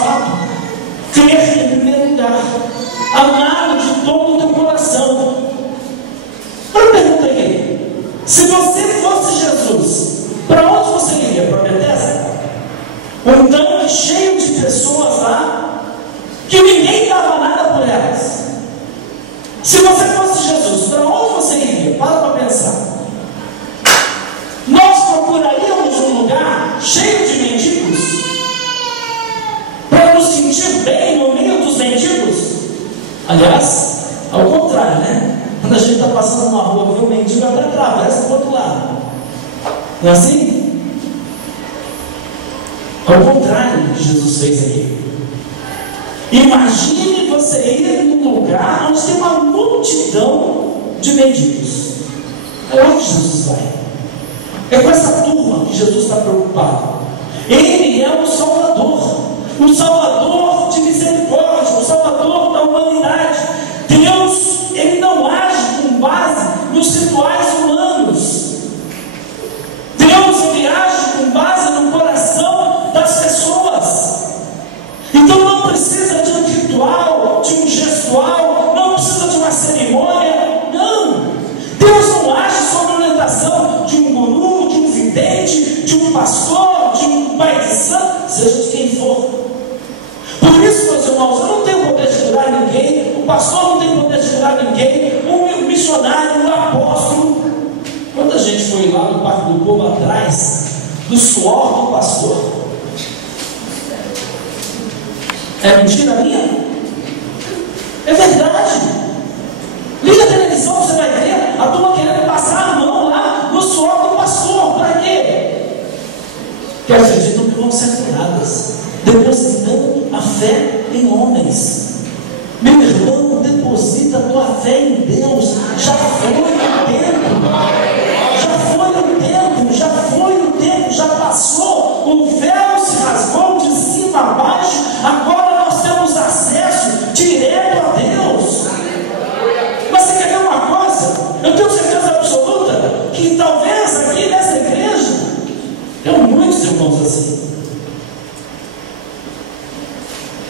fato, crer em primeiro lugar, amá-lo de todo o teu coração. Agora pergunta aqui: se você fosse Jesus, para onde você iria? Para Betesda? Um tanque cheio de pessoas lá, que ninguém dava nada por elas. Se você fosse Jesus, para onde você iria? Para pensar. Nós procuraríamos um lugar cheio de mendigos, para nos sentir bem no meio dos mendigos? Aliás, ao contrário, né? Quando a gente está passando numa rua, vê um mendigo, até atravessa para o outro lado. Não é assim? Ao contrário do que Jesus fez aqui. Imagine você ir num lugar onde tem uma multidão de mendigos. É lá que Jesus vai. É com essa turma que Jesus está preocupado. Ele é o Salvador de misericórdia, o Salvador da humanidade. Deus, Ele não age com base nos rituais humanos. Deus, Ele age com base no coração das pessoas. Então não precisa de um ritual, de um gestual, não precisa de uma cerimônia. Não! Deus não age sob a orientação de um guru, de um vidente, de um pastor, de um pai de santo, seja de quem for. Por isso, meus irmãos, eu não tenho poder de curar ninguém, o pastor não tem poder de curar ninguém, o missionário, o apóstolo. Quando a gente foi lá no Parque do Povo atrás do suor do pastor, é mentira minha? É verdade. Liga a televisão, você vai ver a turma querendo passar a mão lá no suor do pastor. Para quê? Que acreditam que vão ser curadas, depositando a fé em homens. Meu irmão, deposita a tua fé em Deus. Já foi o tempo, já passou. O véu se rasgou de cima a baixo. Agora nós temos acesso direto a Deus. Mas você quer ver uma coisa? Eu tenho certeza absoluta que talvez aqui nessa igreja tem muitos irmãos assim.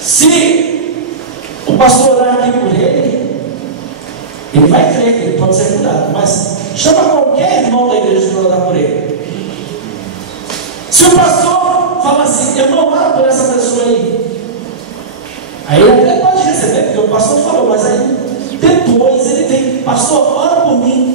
Se o pastor orar aqui por ele, ele vai crer que ele pode ser curado, mas chama qualquer irmão da igreja para orar por ele. Se o pastor fala assim: irmão, ora por essa pessoa aí ele até pode receber, porque o pastor falou, mas aí depois ele vem: pastor, ora por mim.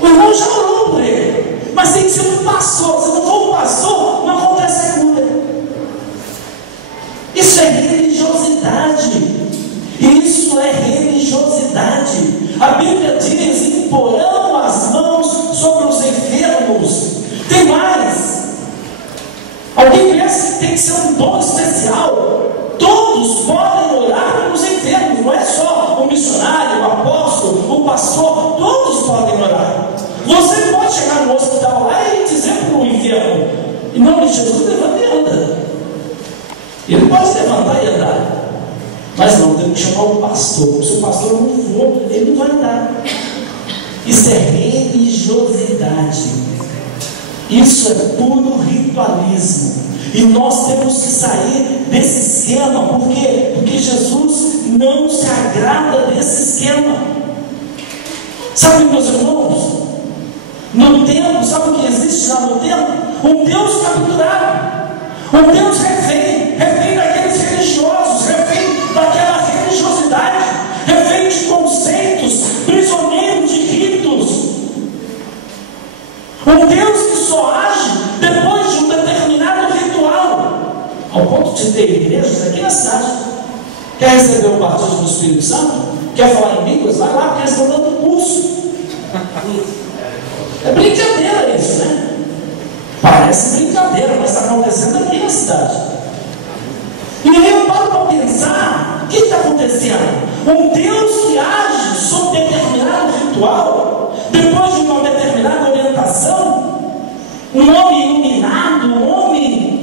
O irmão já orou por ele, mas tem que ser um pastor. Se não for um pastor, não acontece a cura. Isso é religiosidade. Isso é religiosidade. A Bíblia diz: imporão as mãos sobre os enfermos. Tem mais. Alguém pensa que tem que ser um dom especial? Todos podem orar pelos enfermos. Não é só o missionário, o apóstolo, o pastor. Todos podem orar. Você pode chegar no hospital lá e dizer para o enfermo: em nome de Jesus, levanta e anda. Ele pode levantar e andar, mas não, tem que chamar o pastor. Se o pastor não for, ele não vai andar. Isso é religiosidade. Isso é puro ritualismo. E nós temos que sair desse esquema. Por quê? Porque Jesus não se agrada desse esquema. Sabe, meus irmãos? No templo, sabe o que existe lá no templo? Um Deus capturado, um Deus refém daqueles religiosos, refém daquela religiosidade, refém de conceitos, prisioneiro de ritos. Um Deus que só age depois de um determinado ritual, ao ponto de ter igrejas aqui na cidade. Quer receber o batismo do Espírito Santo? Quer falar em línguas? Vai lá, porque eles estão dando curso. É brincadeira isso, né? Parece brincadeira, mas está acontecendo aqui na cidade. E aí eu paro para pensar: o que está acontecendo? Um Deus que age sob determinado ritual, depois de uma determinada orientação, um homem iluminado, um homem.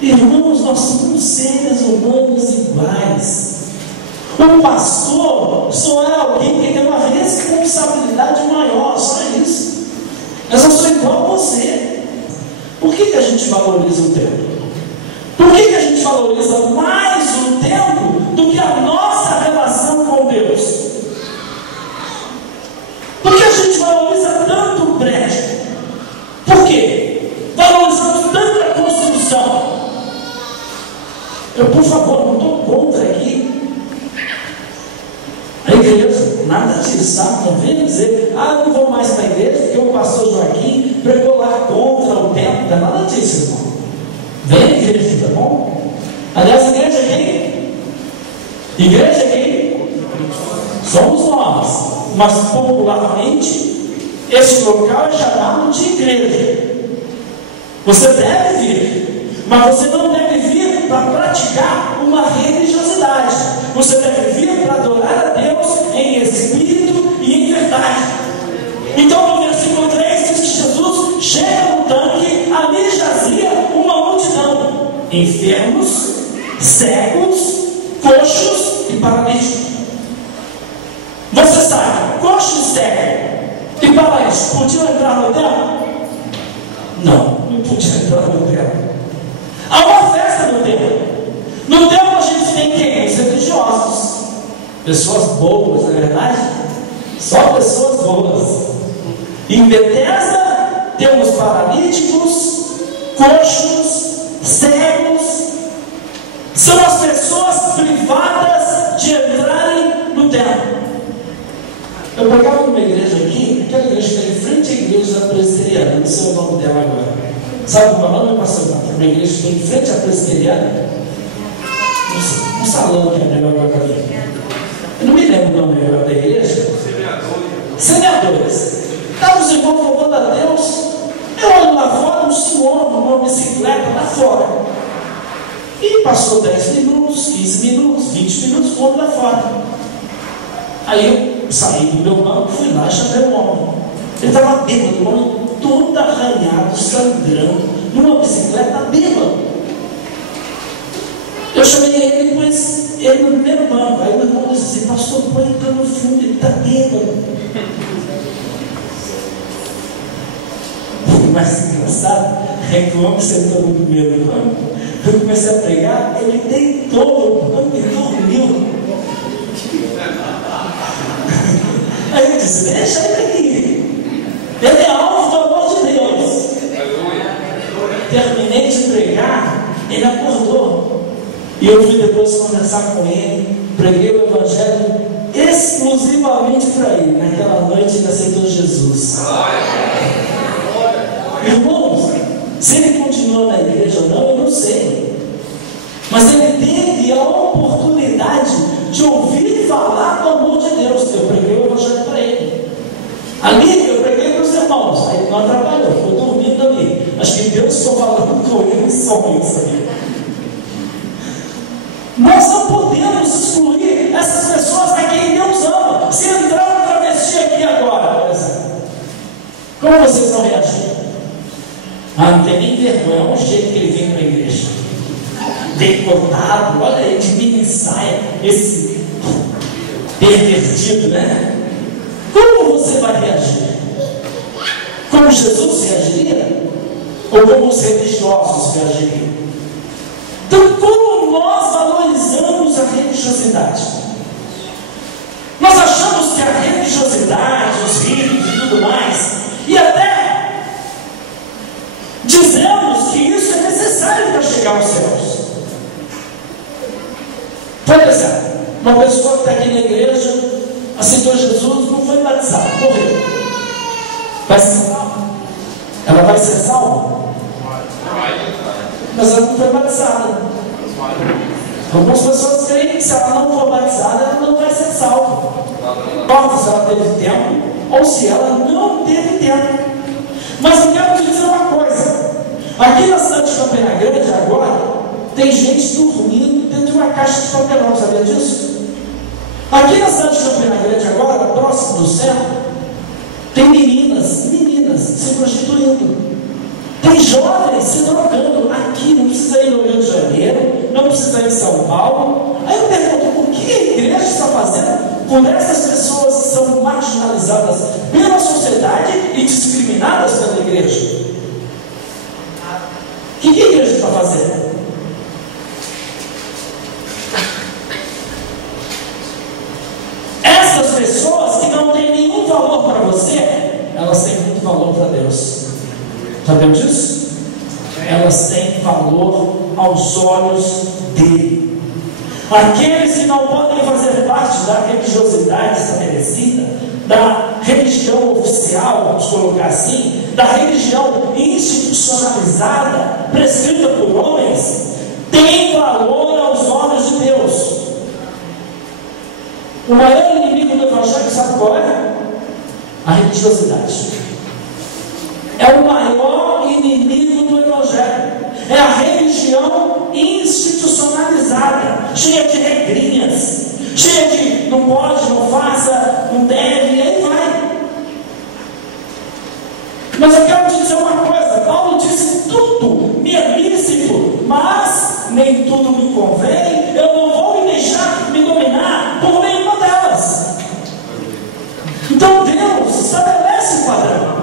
Irmãos, nós somos seres humanos iguais. O pastor só é alguém que tem uma responsabilidade maior, só isso. Mas eu sou igual a você. Por que a gente valoriza o tempo? Por que a gente valoriza mais o tempo do que a nossa relação com Deus. Por que a gente valoriza tanto o prédio? Por quê? Valorizamos tanto a construção. Eu, por favor, não estou contra aqui a igreja, nada disso, sabe? Não venha dizer, eu não vou mais para a igreja porque o pastor Joaquim pregou lá contra o templo. Não é nada disso, irmão. Vem à igreja, tá bom? Aliás, a igreja é quem? Igreja é quem? Somos nós. Mas popularmente, esse local é chamado de igreja. Você deve vir, mas você não deve vir para praticar uma religiosidade. Você deve vir para adorar a Deus em espírito e em verdade. Então, no versículo 3 diz que Jesus chega no tanque, ali jazia uma multidão, enfermos, cegos, coxos e paralíticos. Você sabe, coxo e cego e paralítico podiam entrar no templo? Não podia entrar no templo. Há uma festa no templo. No templo a gente tem quem? Os religiosos. Pessoas boas, não é verdade? Só pessoas boas. Em Betesda temos paralíticos, coxos, cegos. São as pessoas privadas de entrarem no templo. Eu pregava numa igreja aqui, aquela igreja que está em frente à igreja presbiteriana, não sei o nome dela agora. Sabe o meu nome, pastor? Uma igreja que está em frente à presbiteriana, um salão que é agora para mim. Eu não me lembro o nome agora da igreja. Semeadores. Estavam os irmãos louvando a Deus. Eu olho lá fora, um senhor numa bicicleta lá fora. E passou 10 minutos, 15 minutos, 20 minutos, fomos lá fora. Aí eu saí do meu banco, fui lá e chamei o homem. Ele estava bêbado, o homem todo arranhado, sangrando, numa bicicleta bêbado. Eu chamei ele e pus ele no primeiro banco. Aí o irmão disse assim: pastor, põe ele no fundo, ele está bêbado. O mais engraçado é que o homem sentou no primeiro banco. Eu comecei a pregar, ele deitou no banco e dormiu. Aí eu disse: deixa ele aqui, ele é alvo do amor de Deus. Terminei de pregar, ele acordou, e eu fui depois conversar com ele. Preguei o evangelho exclusivamente para ele. Naquela noite ele aceitou Jesus. Irmãos, se ele continuou na igreja ou não, eu não sei, mas ele teve a oportunidade de ouvir falar do amor de Deus. Eu preguei o evangelho para ele. Ali eu preguei para os irmãos, aí não atrapalhou, ficou dormindo ali. Acho que Deus ficou falando com ele em sonhos aí. Nós não podemos excluir essas pessoas a quem Deus ama. Se entrar um travesti aqui agora, por exemplo, como vocês vão reagir? Não tem nem vergonha, é um jeito que ele vem para a igreja. Decotado, olha aí, de mini saia, esse pervertido, né? Como você vai reagir? Como Jesus reagiria? Ou como os religiosos reagiriam? Então, como nós valorizamos a religiosidade? Nós achamos que a religiosidade, os ritos e tudo mais, e até dizemos que isso é necessário para chegar aos céus. Por exemplo, uma pessoa que está aqui na igreja, aceitou Jesus, não foi batizada, morreu. Vai ser salva? Ela vai ser salva? Mas ela não foi batizada. Algumas pessoas creem que se ela não for batizada, ela não vai ser salva. Importa se ela teve tempo ou se ela não teve tempo. Mas eu quero te dizer uma coisa: aqui na cidade de Campina Grande agora tem gente dormindo dentro de uma caixa de papelão, sabia disso? Aqui na cidade de Campina Grande agora, próximo do céu, tem meninas se prostituindo. Tem jovens se drogando aqui, não precisa ir no Rio de Janeiro, não precisa ir em São Paulo. Aí eu pergunto: o que a igreja está fazendo por essas pessoas que são marginalizadas pela sociedade e discriminadas pela igreja? O que a igreja está fazendo? Sabemos disso? Elas têm valor aos olhos dele. Aqueles que não podem fazer parte da religiosidade estabelecida, da religião oficial, vamos colocar assim, da religião institucionalizada, prescrita por homens, tem valor aos olhos de Deus. O maior inimigo do Evangelho, sabe qual é? A religiosidade. É o maior inimigo do Evangelho. É a religião institucionalizada, cheia de regrinhas, cheia de não pode, não faça, não deve, e aí vai. Mas eu quero te dizer uma coisa: Paulo disse: tudo me é lícito, mas nem tudo me convém. Eu não vou me deixar me dominar por nenhuma delas. Então Deus estabelece o padrão.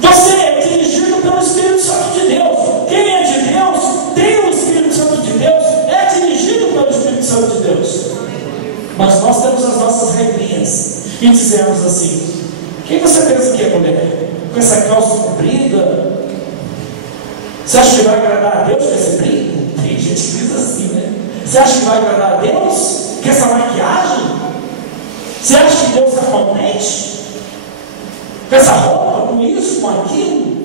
Você é dirigido pelo Espírito Santo de Deus. Quem é de Deus tem o Espírito Santo de Deus, é dirigido pelo Espírito Santo de Deus. Mas nós temos as nossas regrinhas e dizemos assim: quem você pensa que é, mulher? Com essa calça comprida? Você acha que vai agradar a Deus com esse brinco? Tem gente que diz assim, né? Você acha que vai agradar a Deus com essa maquiagem? Você acha que Deus está contente com essa roupa, com isso, com aquilo?